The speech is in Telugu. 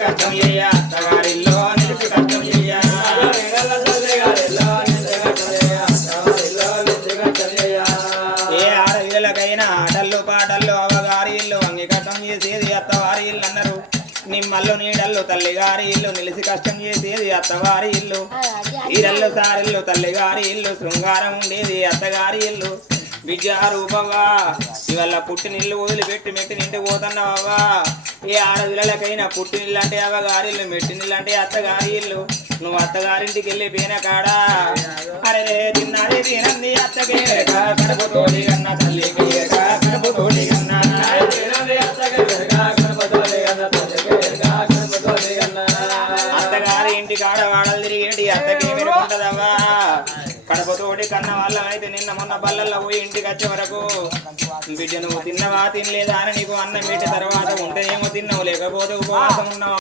కష్టం చేయ అత్తగారిల్లో నిలిచి కష్టం చేయ ఏ ఆడవిలకైనా ఆటల్లో పాటల్లో అవగారి ఇల్లు అంగీకట్టం చేసేది అత్తవారి ఇల్లు అన్నారు నిమ్మల్లో నీడల్లో తల్లిగారి ఇల్లు నిలిచి కష్టం చేసేది అత్తవారి ఇల్లు ఈరల్లు సారిల్లు తల్లిగారి ఇల్లు శృంగారం ఉండేది అత్తగారి ఇల్లు విద్యా రూపవ్వా ఇవల్ల పుట్టినిల్లు వదిలిపెట్టి మెట్టి నిండి పోతున్నావా ఏ ఆడవిలకైనా పుట్టినిల్లు అంటే అవగారిల్లు మెట్టినిల్లు అంటే అత్తగారి ఇల్లు నువ్వు అత్తగారింటికి వెళ్ళి పోయిన కాడా అరే తిన్నది తినంది అత్తకే కడుపుతోడి కన్నా తల్లికి కడుపుతోడి కన్నా అత్తగారి ఇంటి కాడ వాడలు తిరిగేటి అత్తకే మెరుగుంటదవ్వా కడపతోటి కన్న వాళ్ళం అయితే నిన్న మొన్న బల్లల్లో పోయి ఇంటికి వచ్చే వరకు బిడ్డ నువ్వు తిన్నవా తినలేదా అని నీకు అన్నం పెట్టి తర్వాత ఉంటేనేమో తిన్నావు లేకపోతే ఉపవాసం ఉన్నావు